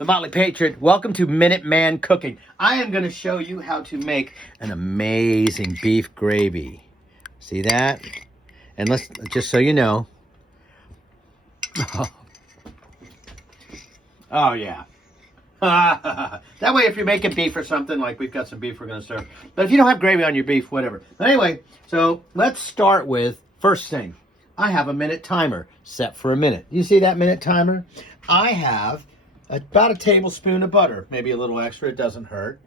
the Motley Patriot. Welcome to Minute Man Cooking. I am going to show you how to make an amazing beef gravy. See that? And let's just so you know. Oh yeah. That way if you're making beef or something, like we've got some beef we're going to serve. But if you don't have gravy on your beef, whatever. But anyway, so let's start with, first thing, I have a minute timer set for a minute. You see that minute timer? I have about a tablespoon of butter, maybe a little extra, it doesn't hurt.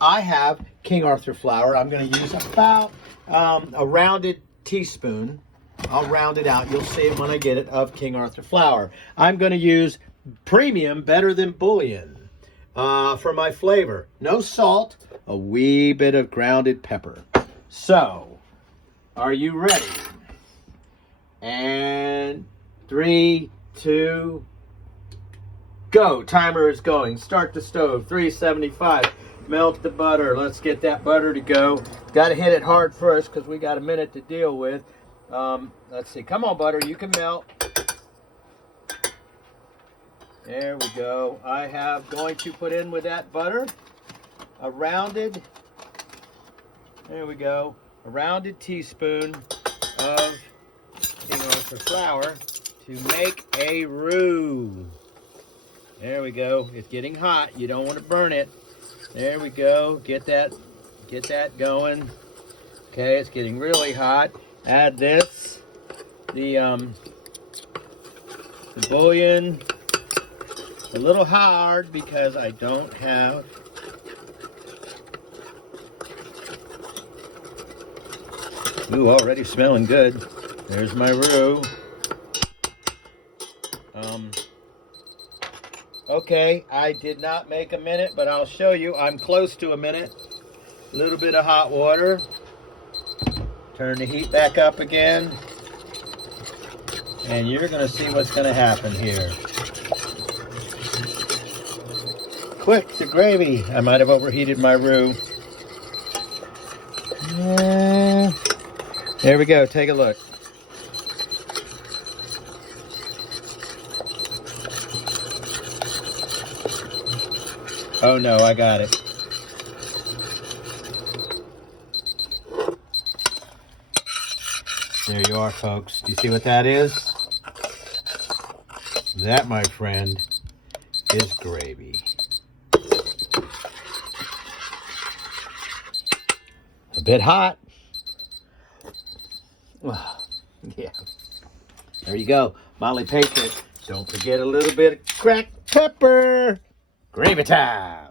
I have King Arthur flour. I'm going to use about a rounded teaspoon. I'll round it out. You'll see it when I get it, of King Arthur flour. I'm going to use premium, better than bouillon, for my flavor. No salt, a wee bit of grounded pepper. So, are you ready? And 3, 2, go. Timer is going. Start the stove. 375. Melt the butter. Let's get that butter to go. Got to hit it hard first because we got a minute to deal with. Let's see. Come on, butter. You can melt. There we go. I have going to put in with that butter a rounded, there we go, a rounded teaspoon of King Arthur flour to make a roux. There we go. It's getting hot. You don't want to burn it. There we go. Get that going. Okay, it's getting really hot. Add this, the bouillon. A little hard because I don't have ooh, already smelling good. There's my roux. Okay, I did not make a minute, but I'll show you. I'm close to a minute. A little bit of hot water. Turn the heat back up again. And you're going to see what's going to happen here. Quick, the gravy. I might have overheated my roux. There we go. Take a look. Oh no, I got it. There you are, folks. Do you see what that is? That, my friend, is gravy. A bit hot. Yeah. There you go. Motley Patriot. Don't forget a little bit of cracked pepper. Gravy time.